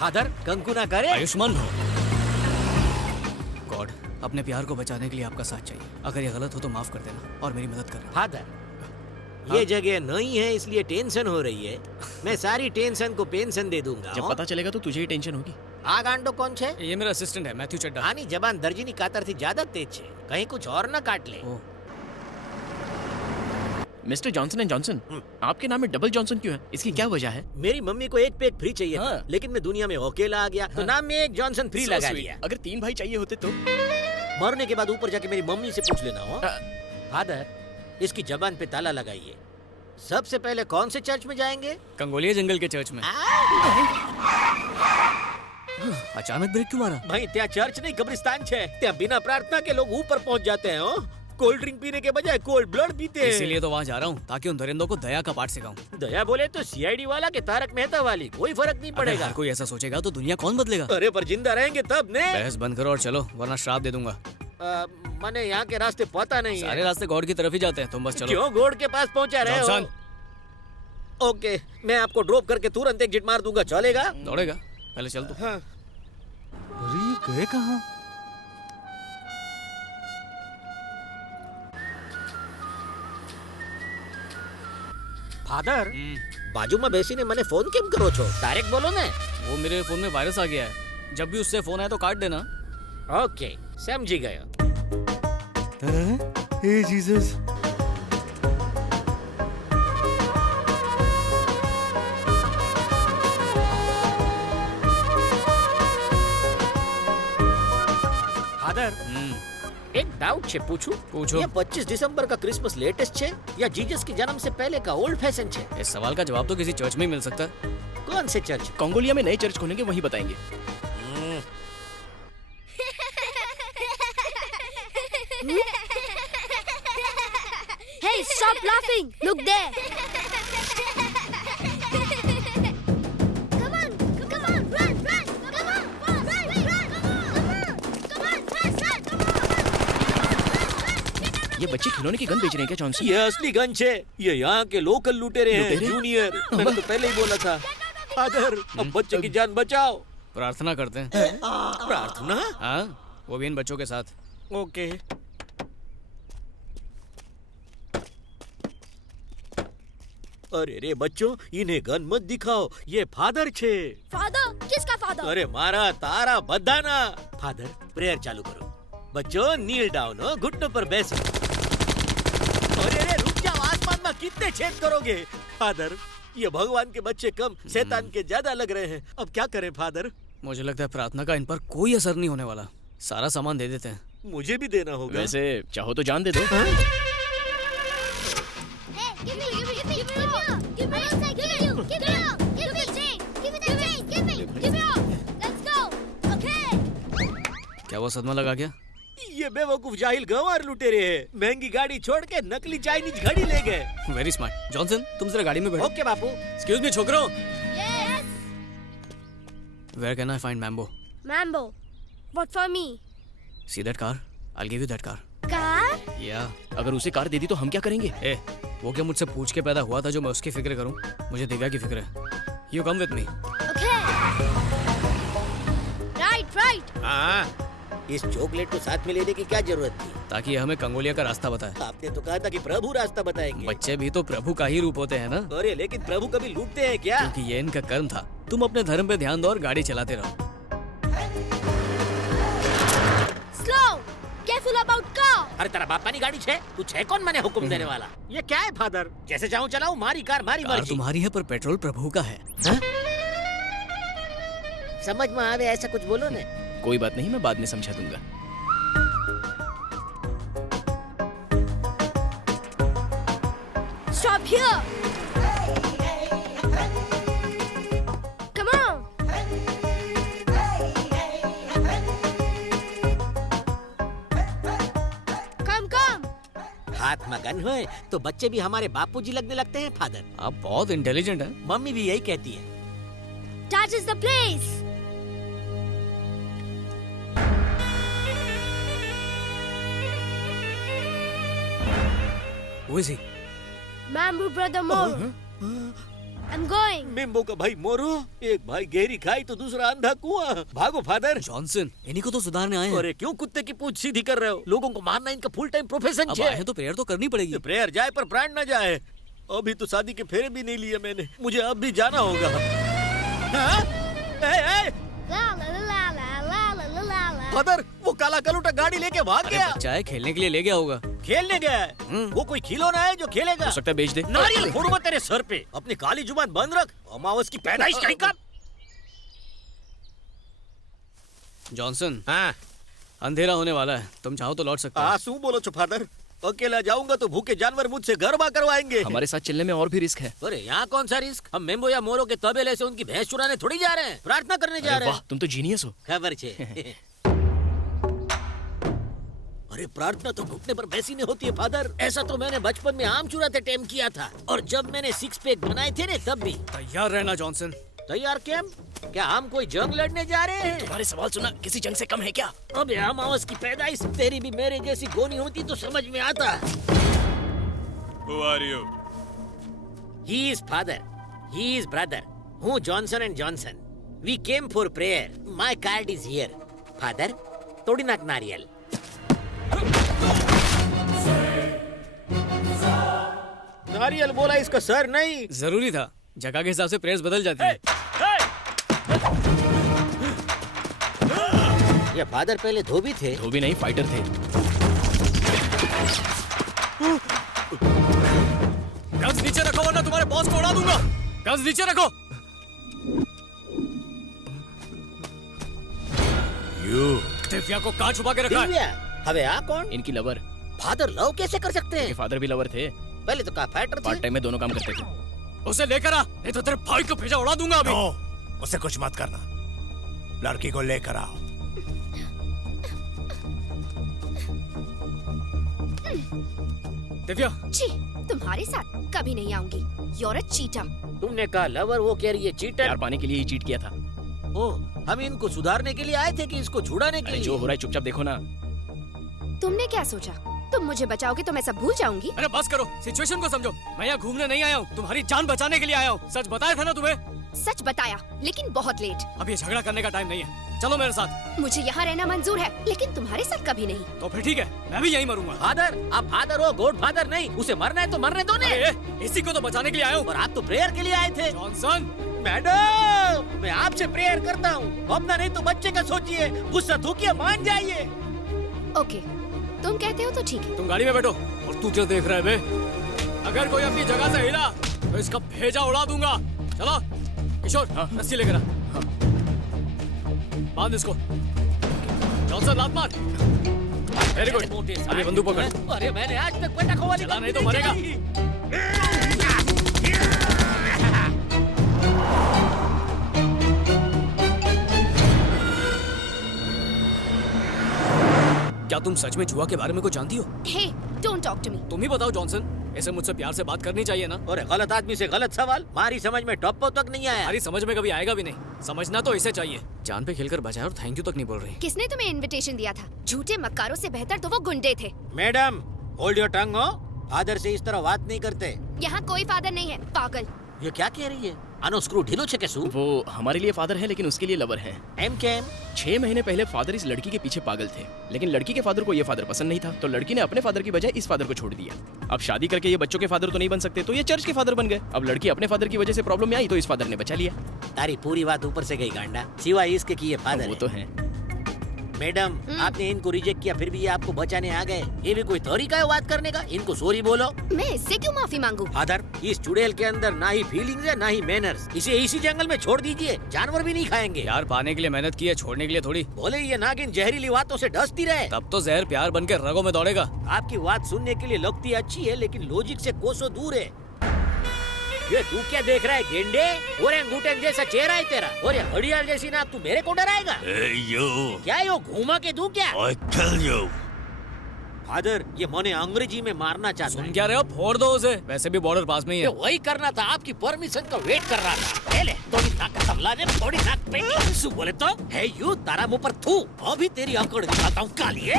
Father Kanku ना करे। आयुष्मान भव। गॉड, अपने प्यार को बचाने के लिए आपका साथ चाहिए। अगर ये गलत हो तो माफ कर देना और मेरी मदद करना। फादर ये जगह नई है इसलिए टेंशन हो रही है। मैं सारी टेंशन को पेंशन दे दूंगा। जब पता चलेगा तो तुझे ही टेंशन होगी। आ गांडो कौन छे? ये मेरा असिस्टेंट है मैथ्यू चड्डा। आनी जबान दर्जीनी कातर थी ज्यादा तेज छे, कहीं कुछ और न काट ले। मिस्टर जॉनसन एंड जॉनसन, आपके नाम में डबल जॉनसन क्यों है? इसकी क्या वजह है? मेरी मम्मी को एक पैक फ्री चाहिए था, लेकिन मैं दुनिया में अकेला आ गया तो नाम में एक जॉनसन फ्री लगा दिया। अगर 3 भाई चाहिए होते तो? मरने के बाद ऊपर जाके मेरी मम्मी से पूछ लेना। हो फादर, इसकी जबान पे ताला लगाइए। सबसे पहले कौन से चर्च में जाएंगे? कंगोलिया जंगल के चर्च में। अचानक ब्रेक क्यों मारा? भाई त्या चर्च नहीं कब्रिस्तान छे। त्या बिना प्रार्थना के लोग ऊपर पहुंच जाते हैं। कोल्ड ड्रिंक पीने के बजाय कोल्ड ब्लड पीते हैं। इसीलिए तो वहाँ जा रहा हूँ ताकि उन दरिंदों को दया का पाठ सिखाऊं। दया बोले तो सीआईडी वाला के तारक मेहता वाली, कोई फर्क नहीं पड़ेगा। अगर कोई ऐसा सोचेगा तो दुनिया कौन बदलेगा? अरे पर जिंदा रहेंगे तब ने। बहस बंद करो और चलो, वरना श्राप दे दूंगा। मैंने यहाँ के रास्ते पता नहीं है। सारे रास्ते गॉड की तरफ ही जाते हैं, तुम बस चलो। क्यों गॉड के पास पहुँचा रहे हो? ओके, मैं आपको ड्रॉप करके तुरंत एग्जिट मार दूंगा, चलेगा? दौड़ेगा, पहले चल तू। हाँ। अरे ये गए कहाँ? फादर, बाजू में बेसीने મને ફોન કેમ કરો છો? डायरेक्ट बोलो ने। वो मेरे फोन में वायरस आ गया है, जब भी उससे फोन आए तो काट देना। ओके, समझी गया। हे जीसस। फादर, एक डाउट छे पूछूं? पूछो। ये 25 दिसंबर का क्रिसमस लेटेस्ट छे या जीसस के जन्म से पहले का ओल्ड फैशन छे? इस सवाल का जवाब तो किसी चर्च में ही मिल सकता है। कौन से चर्च? कंगोलिया में नए चर्च खोलेंगे, वहीं बताएंगे। Hey, stop laughing! Look there! Come on, come on, run, run! Come on, run, run, run! Come on, fast, run! Come on! ये बच्चे खिलौने की गन बेच रहे हैं क्या जॉनसन? ये असली गन छे। ये यहाँ के लोकल लुटेरे हैं, लुटेरे? जूनियर। मैंने तो पहले ही बोला था। फादर, अब बच्चे की जान बचाओ। प्रार्थना करते हैं। प्रार्थना? हाँ, वो भी इन बच्चों के साथ। ओके। अरे रे बच्चों, इन्हें गन मत दिखाओ, ये फादर छे। Father? किसका father? अरे मारा तारा बदाना। फादर, प्रेयर चालू करो। बच्चों नील डाउन हो, घुटनों पर बैसो। अरे रे रुक जाओ, आसमान में कितने छेद करोगे? फादर, ये भगवान के बच्चे कम, शैतान के ज्यादा लग रहे हैं। अब क्या करें फादर? मुझे लगता है प्रार्थना का इन पर कोई असर नहीं होने वाला। सारा सामान दे देते हैं। मुझे भी देना होगा। वैसे चाहो तो जान दे दो। Hey, give me, give me, give me, give me, give me, give me, give me, give me, give me, let's go, okay? क्या वो सदमा लगा क्या? ये बेवकूफ जाहिल गंवार लुटेरे हैं। महंगी गाड़ी छोड़ के नकली चाइनीज घड़ी ले गए। Very smart. जॉनसन, तुम जरा गाड़ी में बैठो। ओके बापू। एक्सक्यूज मी छोकरो। Yes. Where can I find Mambo? Mambo, what for me? See that car? I'll give you that car. Car? Yeah. अगर उसे कार दे दी तो हम क्या करेंगे? ए, वो क्या मुझसे पूछ के पैदा हुआ था जो मैं उसकी फिक्र करूं? मुझे दिव्या की फिक्र है। You come with me. Okay. Right. हाँ, इस चॉकलेट को साथ में लेने की क्या जरूरत थी? ताकि ये हमें कंगोलिया का रास्ता बताए। आपने तो कहा था कि प्रभु रास्ता बताएंगे। बच्चे भी तो प्रभु का ही रूप होते हैं ना? अरे लेकिन प्रभु कभी लूटते हैं क्या? क्योंकि ये इनका कर्म था। तुम अपने धर्म पे ध्यान दो और गाड़ी चलाते रहो। Slow. Careful about car. अरे तेरा बापा की गाड़ी छे, तू छे कौन मैंने हुक्म देने वाला? ये क्या है फादर? जैसे चाहूं चलाऊं, मारी कार मारी कार मर्जी। तुम्हारी है पर पेट्रोल प्रभु का है। समझ में आवे ऐसा कुछ बोलो ने। कोई बात नहीं, मैं बाद में समझा दूंगा। Stop here. Come on. Come. हाथ में गन होए तो बच्चे भी हमारे बापूजी लगने लगते हैं फादर। आप बहुत इंटेलिजेंट हैं। मम्मी भी यही कहती है। That is the place. Who is he? Mambo brother Mo. I'm going. मिम्बो का भाई मोरो, एक भाई गहरी खाई तो दूसरा अंधा कुआं। भागो फादर। जॉनसन इन्हीं को तो सुधारने आए हैं। अरे क्यों कुत्ते की पूंछ सीधी कर रहे हो? लोगों को मारना इनका फुल टाइम प्रोफेशन अब है। आए हैं तो प्रेयर तो करनी पड़ेगी। प्रेयर जाए पर प्राण न जाए। अभी तो शादी के फेरे भी नहीं लिए मैंने, मुझे अब भी जाना होगा। हाँ? ए, La la la la la la la la la la. Father वो काला कलूटा गाड़ी लेके भाग अरे गया। बच्चा है, खेलने के लिए ले गया होगा। खेलने गया है। वो कोई खिलौना है जो खेलेगा? हो सकता है बेच दे। नारियल फोड़ूंगा तेरे सर पे। अपनी काली जुबान बंद रख, अमावस की पैदाइश कहीं का। जॉनसन हाँ, अंधेरा होने वाला है, तुम चाहो तो लौट सकते हो। आंसू बोलो छो फादर। अकेला जाऊंगा तो भूखे जानवर मुझसे गरबा करवाएंगे। हमारे साथ चलने में और भी रिस्क है। अरे यहाँ कौन सा रिस्क? हम मेम्बो या मोरो के तबेले से उनकी भैंस चुराने थोड़ी जा रहे हैं, प्रार्थना करने जा अरे रहे वाह, हैं। तुम तो जीनियस हो। खबर छे। अरे प्रार्थना तो घुटने पर बैसी नहीं होती है फादर। ऐसा तो मैंने बचपन में आम चुराते टाइम किया था, और जब मैंने 6 पैक बनाए थे ने तब भी। तैयार रहना जॉनसन। तैयार कैम? क्या हम कोई जंग लड़ने जा रहे हैं? तुम्हारे सवाल सुना किसी जंग से कम है क्या? अबे अमावस की पैदाइश, तेरी भी मेरे जैसी गोनी होती तो समझ में आता। Who are you? He is father, he is brother. हूँ Johnson and Johnson. We came for prayer. My card is here. Father, तोड़ी नाक नारियल. नारियल बोला, इसका सर नहीं। जरूरी था, जगह के हिसाब से प्रेयर्स बदल जाती है। ये फादर पहले धोबी थे। धोबी नहीं, फाइटर थे। गन्स नीचे रखो वरना तुम्हारे बॉस को उड़ा दूंगा। गन्स नीचे रखो। दिव्या को कहाँ छुपा के रखा है? दिव्या, हवे आ कौन? इनकी लवर। फादर लव कैसे कर सकते इनके हैं? फादर भी लवर थे। पहले तो कहा फाइटर पार्ट थे। टाइम में दोनों काम करते थे। उसे लेकर आ, नहीं तो तेरे भाई को भेजा उड़ा दूंगा अभी। नो, उसे कुछ मत करना। लड़की को लेकर आओ। दिव्या, छी, तुम्हारे साथ कभी नहीं आऊंगी। You're a cheater. तुमने कहा लवर, वो कह रही है चीटर। प्यार पाने के लिए ही चीट किया था। ओ, हम इनको सुधारने के लिए आए थे कि इसको छुड़ाने के अरे लिए? जो हो रहा है चुपचाप देखो ना। तुमने क्या सोचा? तुम मुझे बचाओगे तो मैं सब भूल जाऊंगी? अरे बस करो, सिचुएशन को समझो। मैं यहाँ घूमने नहीं आया हूँ, तुम्हारी जान बचाने के लिए आया हूँ। सच बताया था ना तुम्हें? सच बताया, लेकिन बहुत लेट। अब ये झगड़ा करने का टाइम नहीं है, चलो मेरे साथ। मुझे यहाँ रहना मंजूर है, लेकिन तुम्हारे साथ कभी नहीं। तो फिर ठीक है, मैं भी यहीं मरूंगा। फादर, आप फादर हो, गॉड फादर नहीं। उसे मरना है तो मरने दो ने। अरे, इसी को तो बचाने के लिए आया हूँ। और आप तो प्रेयर के लिए आए थे। जॉनसन, मैडम, मैं आपसे प्रेयर करता हूँ, अपना नहीं तो बच्चे का सोचिए। गुस्सा थूकिए, मान जाइए। ओके, तुम कहते हो तो ठीक है। तुम गाड़ी में बैठो। और तू क्या देख रहा है बे? अगर कोई अपनी जगह से हिला तो इसका भेजा उड़ा दूंगा। चलो किशोर, रस्सी लेकर आ। बांध इसको। जॉनसन, लात मार। Very good. अब ये बंदूक पकड़। अरे मैंने आज तक पटाखों वाली चला नहीं तो बंदूक मरेगा। चलाई। क्या तुम सच में जुआ के बारे में कुछ जानती हो? हे, डोंट टॉक टू मी। तुम ही बताओ जॉनसन, ऐसे मुझसे प्यार से बात करनी चाहिए ना? अरे गलत आदमी से गलत सवाल, मारी समझ में टप्पो तक नहीं आया। हमारी समझ में कभी आएगा भी नहीं। समझना तो इसे चाहिए। जान पे खेलकर बचाया और थैंक यू तक नहीं बोल रही। किसने तुम्हें इनविटेशन दिया था? झूठे मक्कारों से बेहतर तो वो गुंडे थे। मैडम, होल्ड योर टंग हो। फादर से इस तरह बात नहीं करते। यहाँ कोई फादर नहीं है, पागल। ये क्या कह रही है? आनो स्क्रू ढीलो छे केसु। वो हमारे लिए फादर है, लेकिन उसके लिए लवर है। एम के एम। 6 महीने पहले फादर इस लड़की के पीछे पागल थे, लेकिन लड़की के फादर को ये फादर पसंद नहीं था, तो लड़की ने अपने फादर की बजाय इस फादर को छोड़ दिया। अब शादी करके ये बच्चों के फादर तो नहीं बन सकते, तो ये चर्च के फादर बन गए। अब लड़की अपने फादर की वजह से प्रॉब्लम में आई, तो इस फादर ने बचा लिया। तारी पूरी बात ऊपर से गई गांडा, सिवाय इसके कि ये फादर वो है। तो है। मैडम, आपने इनको रिजेक्ट किया, फिर भी ये आपको बचाने आ गए। ये भी कोई तरीका है बात करने का? इनको सॉरी बोलो। मैं इससे क्यों माफी मांगू? फादर, इस चुड़ैल के अंदर ना ही फीलिंग्स है ना ही मैनर्स। इसे इसी जंगल में छोड़ दीजिए, जानवर भी नहीं खाएंगे। प्यार पाने के लिए मेहनत की है, छोड़ने के लिए थोड़ी। बोले ये नागिन जहरीली बातों से डसती रहे। तब तो जहर प्यार बन के रगों में दौड़ेगा। आपकी बात सुनने के लिए लगती अच्छी है, लेकिन लॉजिक से कोसों दूर है। ये तू क्या देख रहा है गेंडे? ओरेंगुटेन जैसा चेहरा है तेरा, और ये घड़ियाल जैसी नाक, तू मेरे को डराएगा? Hey, you! क्या यो घूमा के तू क्या? I tell you! फादर, ये मने अंग्रेजी में मारना चाहता सुन है। क्या रहे हो? फोड़ दो उसे, वैसे भी बॉर्डर पास में ही ये है। वही करना था, आपकी परमिशन का वेट कर रहा था। ले थोड़ी नाक का तबला ने थोड़ी नाक पे सु बोले तो है यू तारा मुंह पर थू। अभी तेरी अकड़ दिखाता हूँ कालिए।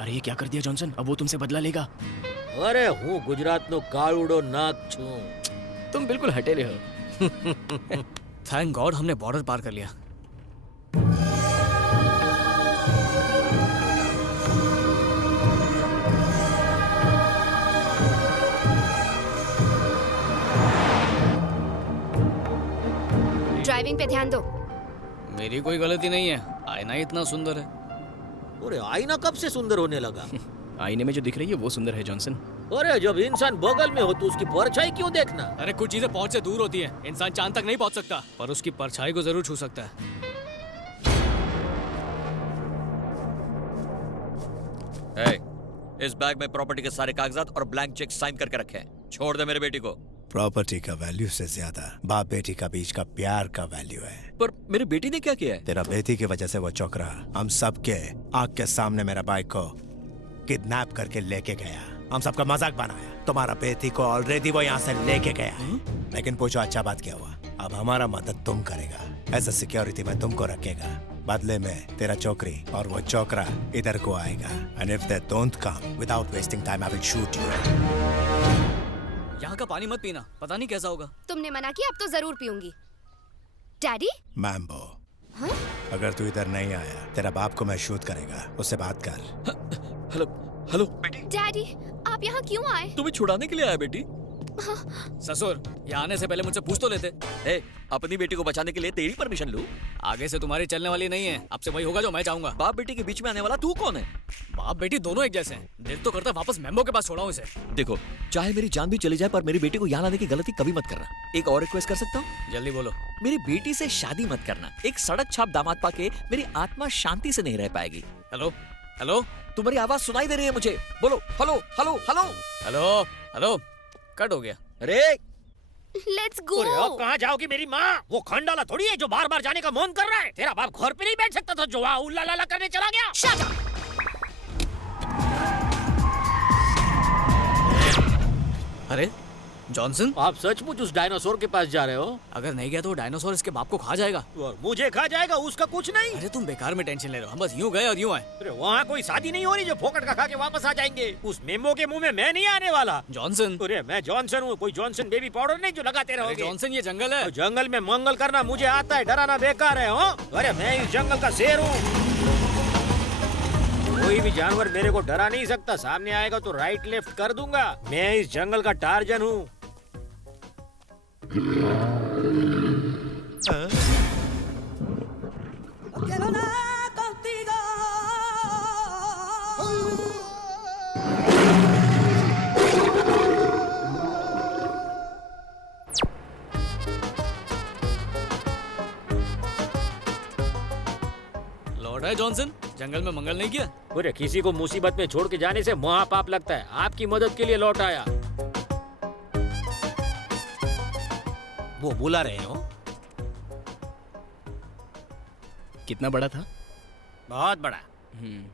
अरे ये क्या कर दिया जॉनसन? अब वो तुमसे बदला लेगा। અરે હું ગુજરાતનો કાળુડો નાગ છું. तुम बिल्कुल हटेले हो. थैंक गॉड हमने बॉर्डर पार कर लिया. ड्राइविंग पे ध्यान दो. मेरी कोई गलती नहीं है, आईना ही इतना सुंदर है. अरे आईना कब से सुंदर होने लगा? आईने में जो दिख रही है वो सुंदर है जॉनसन. अरे जब इंसान बगल में हो तो उसकी परछाई क्यों देखना? अरे कुछ चीजें पहुंच से दूर होती हैं. इंसान चांद तक नहीं पहुंच सकता, पर उसकी परछाई को जरूर छू सकता है. इस बैग में प्रॉपर्टी के सारे कागजात और ब्लैंक चेक साइन करके रखे हैं. छोड़ दे मेरे बेटी को. प्रॉपर्टी का वैल्यू से ज्यादा बाप बेटी का बीच का प्यार का वैल्यू है. पर मेरी बेटी ने क्या किया है? तेरा बेटी की वजह से वो चौकरा हम सबके आंख के सामने मेरा बाइक को किडनैप करके लेके गया. हम सबका मजाक बनाया. तुम्हारा बेटी को ऑलरेडी वो यहाँ से लेके गया है. लेकिन पूछो अच्छा बात क्या हुआ? अब हमारा मदद तुम करेगा. एज अ सिक्योरिटी में तुमको रखेगा. बदले में तेरा चौकरी और वो चौकरा इधर को आएगा. And if they don't come without wasting time I will shoot you. यहाँ का पानी मत पीना, पता नहीं कैसा होगा. तुमने मना किया, अब तो जरूर पीऊंगी. डैडी? मैम्बो, अगर तू इधर नहीं आया तेरा बाप को मैं शूट करेगा. उससे बात कर. हेलो हेलो बेटी, डैडी, आप यहाँ क्यों आए? तुम्हें छुड़ाने के लिए आया बेटी. ससुर, यहाँ आने से पहले मुझसे पूछ तो लेते. ए, अपनी बेटी को बचाने के लिए तेरी परमिशन लूं? आगे से तुम्हारी चलने वाली नहीं है. अब से वही होगा जो मैं चाहूंगा. बाप बेटी के बीच में आने वाला तू कौन है? बाप बेटी दोनों एक जैसे हैं. दिल तो करता है वापस मेम्बो के पास छोड़ाऊं इसे. देखो, चाहे मेरी जान भी चली जाए पर मेरी बेटी को यहाँ लाने की गलती कभी मत करना. एक और रिक्वेस्ट कर सकता हूँ? जल्दी बोलो. मेरी बेटी से शादी मत करना. एक सड़क छाप दामाद पाके मेरी आत्मा शांति से नहीं रह पाएगी. हेलो हेलो तुम्हारी आवाज सुनाई दे रही है मुझे. बोलो hello hello hello hello hello. Cut हो गया. अरे लेट्स गो. अरे अब कहाँ जाओगी मेरी माँ? वो खंडाला थोड़ी है जो बार बार जाने का मन कर रहा है. तेरा बाप घर पे नहीं बैठ सकता था जो वहाँ उल्ला लाला करने चला गया. Shut up. अरे जॉनसन, आप सचमुच उस डायनासोर के पास जा रहे हो? अगर नहीं गया तो वो डायनासोर इसके बाप को खा जाएगा. और मुझे खा जाएगा, उसका कुछ नहीं. अरे तुम बेकार में टेंशन ले रहे हो. हम बस यूं गए और यूं आए. अरे वहाँ कोई शादी नहीं हो रही जो फोकट का खा के वापस आ जाएंगे. उस मेमो के मुंह में मैं नहीं आने वाला. जॉनसन, अरे मैं जॉनसन हूँ, कोई जॉनसन बेबी पाउडर नहीं जो लगाते अरे रहोगे. जॉनसन ये जंगल है. और जंगल में मंगल करना मुझे आता है, डराना बेकार है. हो? अरे मैं इस जंगल का शेर हूँ. कोई भी जानवर मेरे को डरा नहीं सकता. सामने आएगा तो राइट लेफ्ट कर दूंगा. मैं इस जंगल का टार्जन हूँ. लौट है जॉनसन. जंगल में मंगल नहीं किया. अरे किसी को मुसीबत में छोड़ के जाने से महापाप लगता है. आपकी मदद के लिए लौट आया. वो बुला रहे हो? कितना बड़ा था? बहुत बड़ा. हम्म.